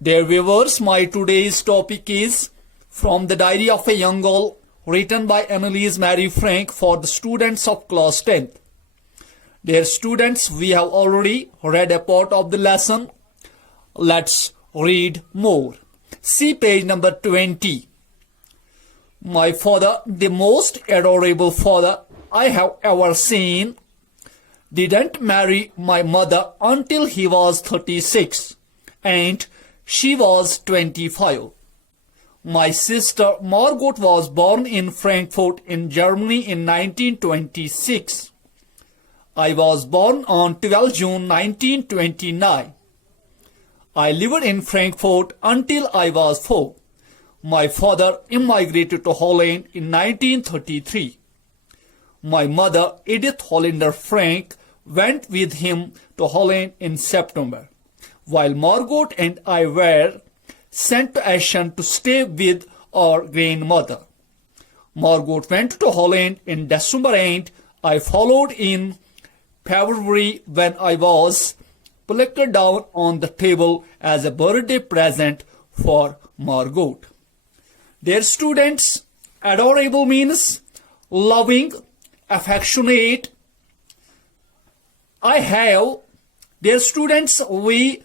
Dear viewers, my today's topic is from the Diary of a Young Girl, written by Annalise Mary Frank for the students of class 10th. Dear students, we have already read a part of the lesson. Let's read more. See page number 20. My father, the most adorable father I have ever seen, didn't marry my mother until he was 36 and she was 25. My sister Margot was born in Frankfurt in Germany in 1926. I was born on 12 June 1929. I lived in Frankfurt until I was 4. My father immigrated to Holland in 1933. My mother, Edith Hollander Frank, went with him to Holland in September, while Margot and I were sent to Essen to stay with our grandmother. Margot went to Holland in December and I followed in February when I was plucked down on the table as a birthday present for Margot. Dear students, adorable means loving, affectionate. I have, dear students, we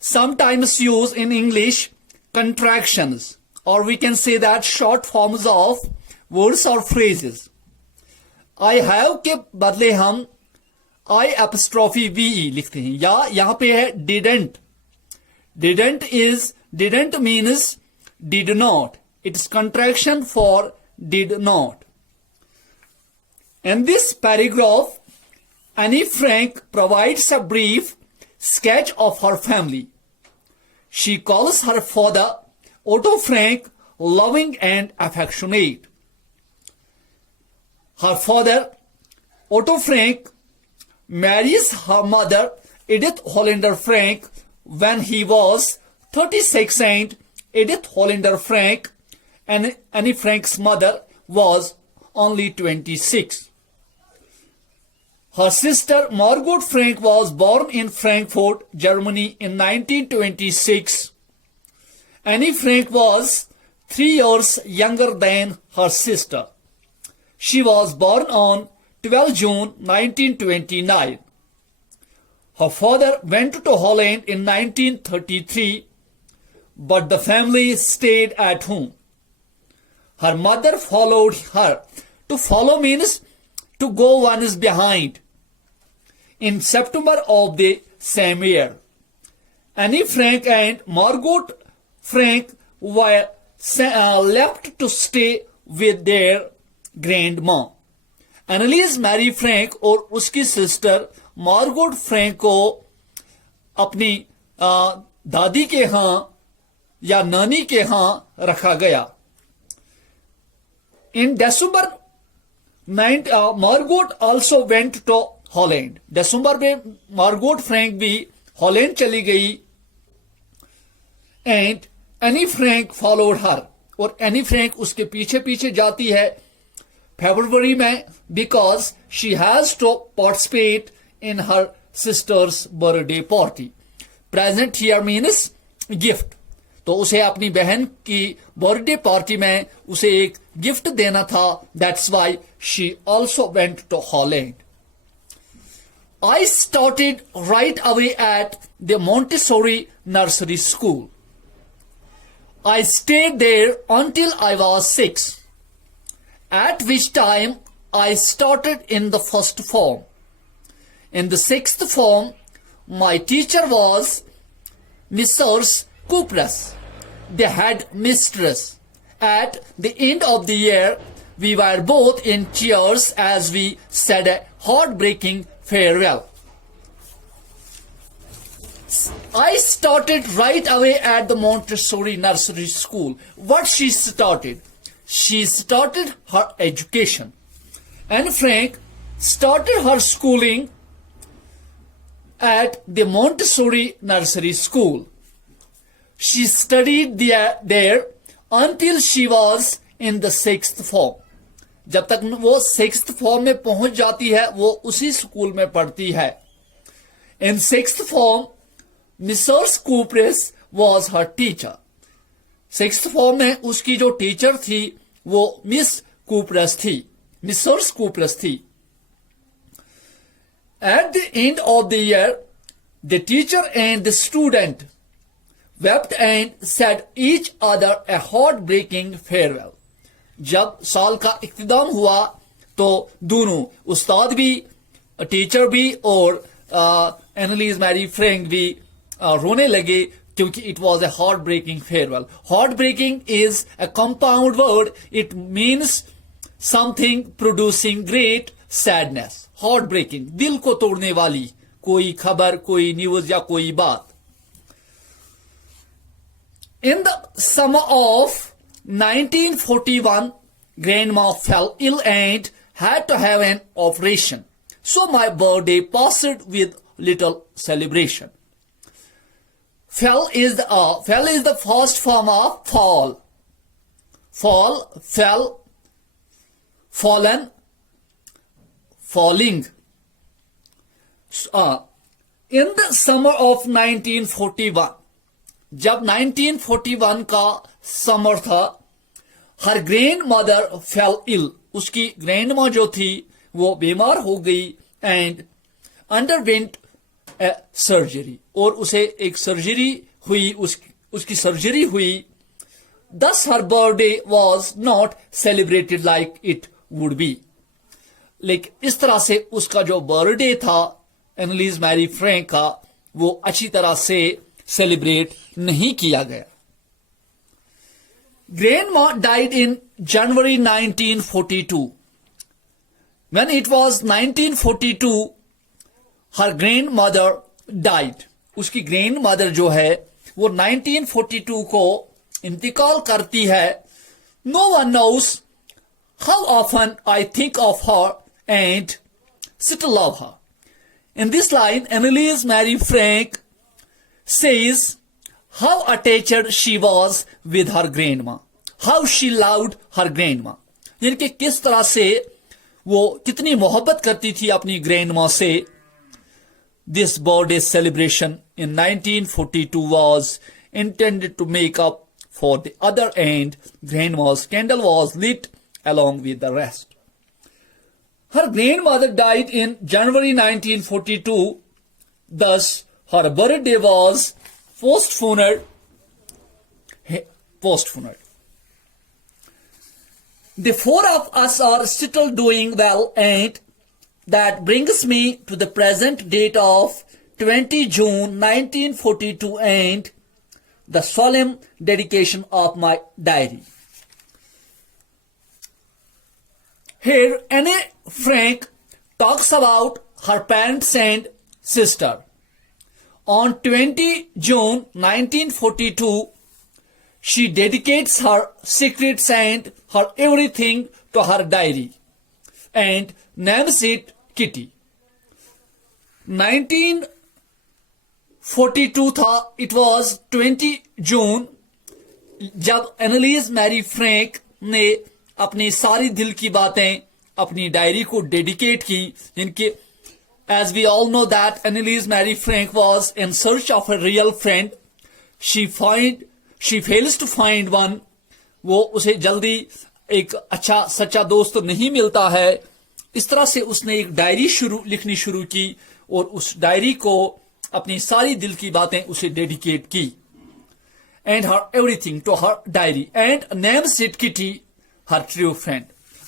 sometimes use in English contractions, or we can say that short forms of words or phrases. I have के बदले हम I apostrophe ve लिखते हैं, या यहाँ पे है didn't. Didn't means did not. It's contraction for did not. In this paragraph, Annie Frank provides a brief sketch of her family. She calls her father, Otto Frank, loving and affectionate. Her father, Otto Frank, marries her mother, Edith Hollander Frank, when he was 36 and Edith Hollander Frank and Annie Frank's mother was only 26. Her sister Margot Frank was born in Frankfurt, Germany in 1926. Annie Frank was 3 years younger than her sister. She was born on 12 June 1929. Her father went to Holland in 1933, but the family stayed at home. Her mother followed her. To follow means to go one is behind. In September of the same year, Annie Frank and Margot Frank were left to stay with their grandma. Annalise Mary Frank और उसकी sister Margot Frank को अपनी दादी के यहाँ या नानी के यहाँ रखा गया. In December, Margot also went to Holland. दिसंबर में मार्गोट फ्रैंक भी हॉलैंड चली गई. एंड एनी फ्रैंक फॉलोड हर, और एनी फ्रैंक उसके पीछे पीछे जाती है फरवरी में, because she has to participate in her sister's birthday party. Present here means gift. तो उसे अपनी बहन की बर्थडे पार्टी में उसे एक गिफ्ट देना था. That's why she also went to Holland. I started right away at the Montessori nursery school. I stayed there until I was 6, at which time I started in the first form. In the sixth form, my teacher was Mrs. Kupras, the head mistress. At the end of the year, we were both in tears as we said a heartbreaking farewell. I started right away at the Montessori nursery school. What she started? She started her education. Anne Frank started her schooling at the Montessori nursery school. She studied there until she was in the sixth form. जब तक वो sixth form में पहुंच जाती है वो उसी school में पढ़ती है. In sixth form, Mrs. Kupres was her teacher. Sixth form में उसकी जो टीचर थी वो मिस कूपरस थी, मिसेस कूपरस थी. At the end of the year, the teacher and the student wept and said each other a heartbreaking farewell. जब साल का इख्तिताम हुआ तो दोनों उस्ताद भी, टीचर भी और एनालिस मैरी फ्रैंक भी रोने लगे क्योंकि it was a heart breaking farewell. Heart breaking is a compound word. It means something producing great sadness. Heart breaking, दिल को तोड़ने वाली कोई खबर, कोई न्यूज या कोई बात. In the summer of 1941, Grandma fell ill and had to have an operation. So my birthday passed with little celebration. Fell is the first form of fall. Fall, fell, fallen, falling. In the summer of 1941, जब 1941 का summer था, हर grand mother fail इल, उसकी grand माँ जो थी वो बीमार हो गई एंड अंडरवेंट ए सर्जरी, और उसे एक सर्जरी हुई, उसकी सर्जरी हुई. Thus her birthday was not celebrated like it would be. लेकिन इस तरह से उसका जो बर्थडे था एनालिस मैरी फ्रैंक का, वो अच्छी तरह से सेलिब्रेट नहीं किया गया. Grandma died in January 1942. When it was 1942, her grandmother died. उसकी grandmother जो है वो 1942 को इंतकाल करती है. No one knows how often I think of her and still love her. In this line, Annalise Mary Frank says how attached she was with her grandma, how she loved her grandma. यानी कि किस तरह से वो कितनी मोहब्बत करती थी अपनी ग्रैंडमा से. This birthday celebration in 1942 was intended to make up for the other end. Grandma's candle was lit along with the rest. Her grandmother died in January 1942. Thus, her birthday was postponed. The four of us are still doing well, and that brings me to the present date of 20 June 1942 and the solemn dedication of my diary. Here, Anne Frank talks about her parents and sister. On 20 June 1942, she dedicates her secrets and her everything to her diary and names it Kitty. 1942 था, it was 20 June जब एनालिस Mary Frank ने अपनी सारी दिल की बातें अपनी diary को डेडिकेट की. जिनके as we all know that Annalise Mary Frank was in search of a real friend. She fails to find one. वो उसे जल्दी एक अच्छा सच्चा दोस्त नहीं मिलता है. इस तरह से उसने एक डायरी लिखनी शुरू की और उस डायरी को अपनी सारी दिल की बातें उसे डेडिकेट की. And her everything to her diary and names it Kitty, her true friend.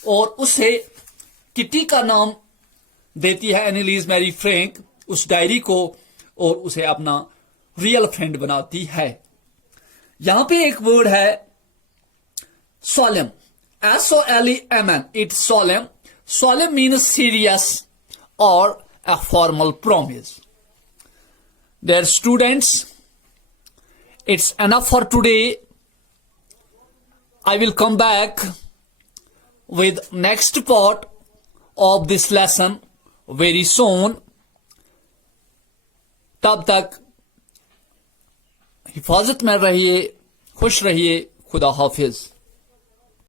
और उसे किटी का नाम देती है एनालिस मैरी फ्रैंक उस डायरी को और उसे अपना रियल फ्रेंड बनाती है. यहां पे एक वर्ड है solemn, SOLEMN. It's solemn. Solemn means serious or a formal promise. Dear students, it's enough for today. I will come back with next part of this lesson very soon. तब तक हिफाजत में रहिए, खुश रहिए. खुदा हाफिज.